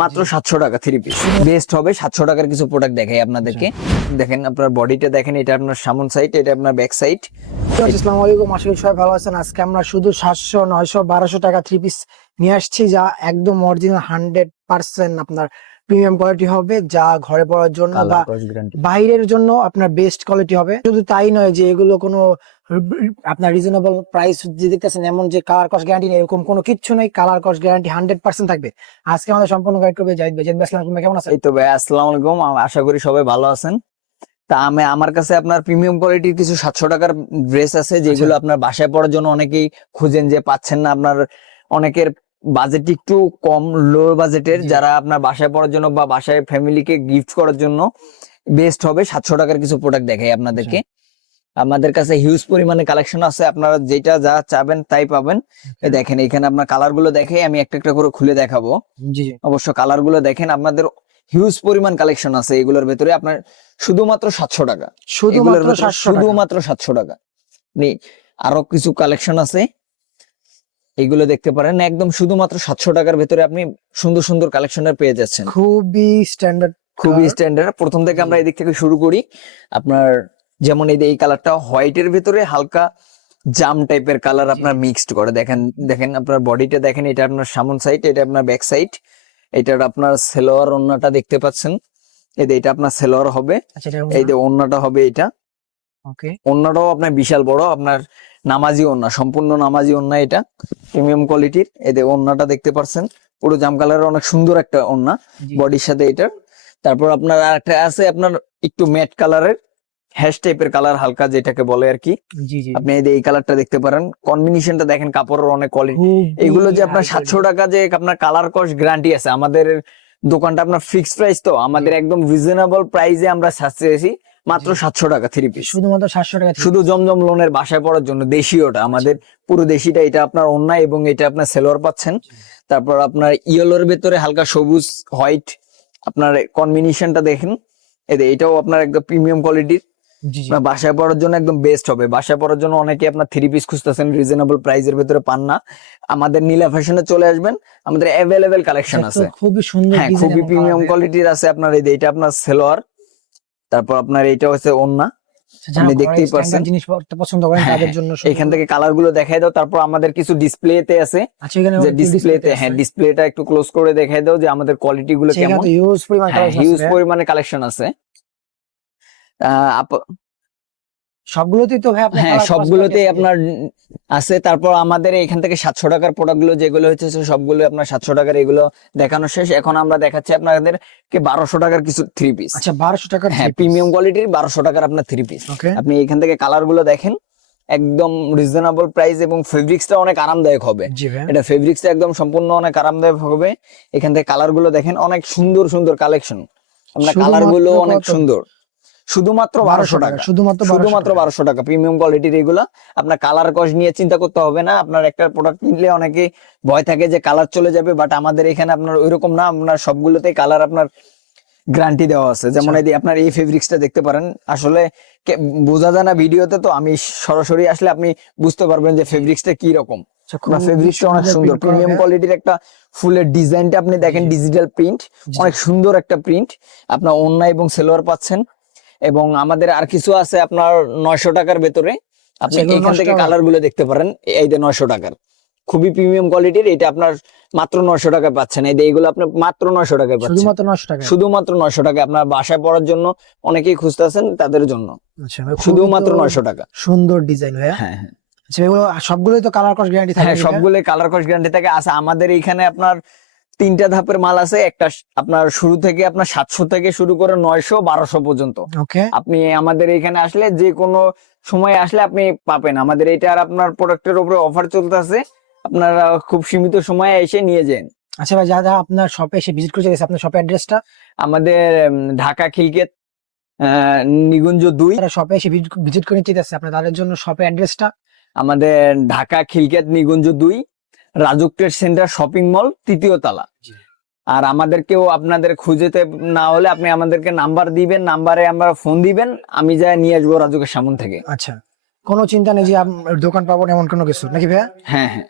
মাত্র সাতশো টাকা থ্রি পিস বেস্ট হবে, সাতশো টাকার কিছু প্রোডাক্ট দেখাই আপনাদেরকে। দেখেন আপনার বডিটা দেখেন, এটা আপনার সামন সাইড এটা আপনার ব্যাক সাইড আসসালামু আলাইকুম, আশা সবাই ভালো আছেন। আজকে আমরা শুধু সাতশো, নয়শো, বারোশো টাকা থ্রি পিস নিয়ে আসছি, যা একদম অরিজিনাল হান্ড্রেড পার্সেন্ট আপনার প্রিমিয়াম কোয়ালিটি হবে যা ঘরে পড়ার জন্য বা বাইরের জন্য আপনার বেস্ট কোয়ালিটি হবে। শুধু তাই নয় যে এগুলো কোনো আপনার রিজনেবল প্রাইস যে দেখতেছেন এমন যে কালার কস্ট গ্যারান্টি নেই এরকম কোনো কিচ্ছু নেই। Colour cost guarantee hundred percent থাকবে। আজকে আমাদের সম্পূর্ণ গাইড করবে জাহিদ ভাই। জাহিদ ভাই আসসালামু কেমন আছেন? এই তো ভাই আসসালামু আলাইকুম। আশা করি সবাই ভালো আছেন। তা আমি আমার কাছে আপনার প্রিমিয়াম কোয়ালিটির কিছু সাতশো টাকার ড্রেস আছে যেগুলো আপনার বাসায় পড়ার জন্য অনেকেই খুঁজেন যে পাচ্ছেন না। আপনার অনেকের বাজেট একটু কম লো বাজেটের যারা আপনার বাসায় পড়ার জন্য বা বাসায় ফ্যামিলিকে গিফট করার জন্য বেস্ট হবে সাতশো টাকার কিছু প্রোডাক্ট দেখাই আপনাদেরকে। আমাদের কাছে হিউজ পরিমাণে কালেকশন আছে আপনারা যেটা যা চাবেন তাই পাবেন। দেখেন এখানে আপনার কালারগুলো দেখে আমি একটা একটা করে খুলে দেখাবো। অবশ্য কালারগুলো দেখেন আপনাদের হিউজ পরিমাণ কালেকশন আছে এগুলোর ভেতরে। আপনার শুধুমাত্র সাতশো টাকা। শুধুমাত্র শুধুমাত্র সাতশো টাকা। আপনি আরও কিছু কালেকশন আছে। এগুলো দেখতে পারেন। একদম শুধুমাত্র সাতশো টাকার ভেতরে আপনি সুন্দর সুন্দর কালেকশনের পেয়ে যাচ্ছেন। খুবই স্ট্যান্ডার্ড খুবই স্ট্যান্ডার্ড প্রথম থেকে আমরা। এদিক থেকে শুরু করি। আপনার যেমন এই এই কালারটা হোয়াইটের ভেতরে হালকা জাম টাইপের কালার আপনার মিক্সড করে। দেখেন দেখেন আপনার বডিটা দেখেন এটা আপনার সামন সাইড এটা আপনার ব্যাক সাইড এটার আপনার সেলোয়ার ওন্নাটা দেখতে পাচ্ছেন। এই যে এটা আপনার সেলোয়ার হবে। আচ্ছা এই যে ওন্নাটা হবে এটা। ওকে ওন্নাটাও আপনার বিশাল বড়। আপনার নামাজি ওন্না সম্পূর্ণ নামাজি ওন্না এটা। প্রিমিয়াম কোয়ালিটির এই যে ওন্নাটা দেখতে পাচ্ছেন পুরো জাম কালারের অনেক সুন্দর একটা ওন্না বডির সাথে এটার। তারপর আপনার আর একটা আছে আপনার একটু ম্যাট কালারের হ্যাশ টাইপের কালার হালকা যেটাকে বলে আর কি। আপনি এই কালারটা দেখতে পারেন। কম্বিনেশনটা দেখেন কাপড়ের অনেক কোয়ালিটি এগুলো যে আপনার সাতশো। টাকা যে আপনার কালার কস্ট গ্যারান্টি আছে আমাদের দোকানটা আপনার ফিক্সড প্রাইস তো আমাদের একদম রিজনেবল প্রাইসে আমরা সাশ্রয়েছি মাত্র সাতশো টাকা থ্রি পিস শুধুমাত্র সাতশো টাকা শুধু জমজম লোনের বাসায় পড়ার জন্য দেশীয়টা। আমাদের পুরো দেশিটা এটা আপনার অন্যায় এবং এটা আপনার সেলোয়ার পাচ্ছেন। তারপর আপনার ইয়েলোর ভেতরে হালকা সবুজ হোয়াইট আপনার কম্বিনেশনটা দেখেন। এটাও আপনার একদম প্রিমিয়াম কোয়ালিটির বাসায় পড়ার জন্য একদম বেস্ট হবে। বাসায় পড়ার জন্য অনেকে আপনার থ্রি পিস খুঁজতেছেন রিজনেবল প্রাইসের ভেতরে পান না। আমাদের নীলা ফ্যাশনে চলে আসবেন। আমাদের অ্যাভেলেবেল কালেকশন আছে। খুবই সুন্দর হ্যাঁ খুবই প্রিমিয়াম কোয়ালিটির আছে আপনার। এই যে এটা আপনার সেলোয়ার তারপর আপনার এইটা হচ্ছে ওন্না। যারা আপনি দেখতেই পাচ্ছেন জিনিসপত্র পছন্দ করেন হ্যাঁ, তাদের জন্য শুধু- এখান থেকে কালারগুলো দেখাই দাও তারপর আমাদের কিছু ডিসপ্লেতে আছে। আচ্ছা যে ডিসপ্লেতে হ্যাঁ আছে। ডিসপ্লেটা একটু ক্লোজ করে দেখাই দাও যে আমাদের কোয়ালিটি গুলো কেমন। ইউজ হিউজ পরিমাণ হ্যাঁ কালেকশন আছে। আহ, আপ- সবগুলোতেই তো ভাই হ্যাঁ colour সবগুলোতে আপনার আছে। তারপর আমাদের এখান থেকে সাতশো টাকার প্রোডাক্টগুলো যেগুলো হচ্ছে সবগুলো আপনার সাতশো টাকার এগুলো দেখানো শেষ। এখন আমরা দেখাচ্ছি আপনাদের কে বারোশো টাকার কিছু থ্রি পিস আচ্ছা বারোশো টাকার হ্যাঁ প্রিমিয়াম কোয়ালিটির বারোশো টাকার আপনার থ্রি পিস আপনি এখান থেকে কালারগুলো দেখেন একদম রিজনেবল প্রাইস এবং ফেব্রিক্সটা অনেক আরামদায়ক হবে। এটা ফেব্রিক্সটা একদম সম্পূর্ণ অনেক আরামদায়ক হবে। এখান থেকে কালারগুলো দেখেন অনেক সুন্দর সুন্দর কালেকশন আপনার শুধুমাত্র কালারগুলো অনেক সুন্দর। শুধুমাত্র বারোশো টাকা শুধুমাত্র শুধুমাত্র বারোশো টাকা। প্রিমিয়াম কোয়ালিটির এগুলো আপনার কালার কস্ট নিয়ে চিন্তা করতে হবে না। আপনার একটা প্রোডাক্ট কিনলে অনেকে ভয় থাকে যে কালার চলে যাবে বাট আমাদের এখানে আপনার ওইরকম না। আপনার সবগুলোতেই কালার আপনার গ্যারান্টি দেওয়া আছে। যেমন আচ্ছা। এই আপনার এই ফেব্রিক্সটা দেখতে পারেন। আসলে বোঝা যায় না ভিডিওতে তো। আমি সরাসরি আসলে আপনি বুঝতে পারবেন যে ফেব্রিক্সটা কি রকম। আচ্ছা, ফেব্রিক্সটা অনেক সুন্দর প্রিমিয়াম কোয়ালিটির একটা ফুলের ডিজাইনটা আপনি দেখেন ডিজিটাল প্রিন্ট অনেক সুন্দর একটা প্রিন্ট আপনার ওন্না এবং সেলোয়ার পাচ্ছেন। এবং আমাদের আর কিছু আছে আপনার নয়শো টাকার ভেতরে। আপনি এখান থেকে কালারগুলো দেখতে পারেন এই যে নয়শো টাকার। খুবই প্রিমিয়াম কোয়ালিটির এটা আপনার মাত্র নয়শো টাকায় পাচ্ছেন। এই যে এইগুলো আপনি মাত্র নয়শো টাকায় পাচ্ছেন। শুধুমাত্র নশো টাকা শুধুমাত্র নয়শো টাকা আপনার বাসায় পড়ার জন্য অনেকেই খুঁজতেছেন তাদের জন্য। আচ্ছা শুধুমাত্র নয়শো টাকা। সুন্দর ডিজাইন হ্যাঁ হ্যাঁ। আচ্ছা এগুলো সবগুলোই তো কালার কস্ট গ্যারান্টি থাকে হ্যাঁ সবগুলো কালার কস্ট গ্যারান্টি থাকে। আছে আমাদের এইখানে আপনার তিনটা ধাপের মাল আছে একটা আপনার শুরু থেকে আপনার সাতশো থেকে শুরু করে নয়শো বারোশো পর্যন্ত। আপনি আমাদের এখানে আসলে যে কোনো সময় আসলে আপনি পাবেন। আমাদের এটার আপনার প্রোডাক্টের উপরে অফার চলতেছে। আপনারা খুব সীমিত সময়ে এসে নিয়ে যান। আচ্ছা ভাই যারা আপনার শপে এসে ভিজিট করতে গেছে আপনার শপের অ্যাড্রেসটা আমাদের ঢাকা খিলকেত আহ, নিকুঞ্জ দুই। শপে এসে ভিজিট করে নিতে চাইছে আপনার তাদের জন্য শপের অ্যাড্রেসটা আমাদের ঢাকা খিলকেত নিগুঞ্জ দুই। Rajuk trade centre shopping mall তৃতীয় তালা। আর আমাদেরকেও আপনাদের খুঁজেতে না হলে আপনি আমাদেরকে নাম্বার দিবেন নাম্বারে আমরা ফোন দিবেন আমি যাই নিয়ে আসব রাজুকের সামন থেকে। আচ্ছা। কোনো চিন্তা নেই যে দোকান পাবো এমন কোনো কিছু? নাকি ভাইয়া? হ্যাঁ হ্যাঁ।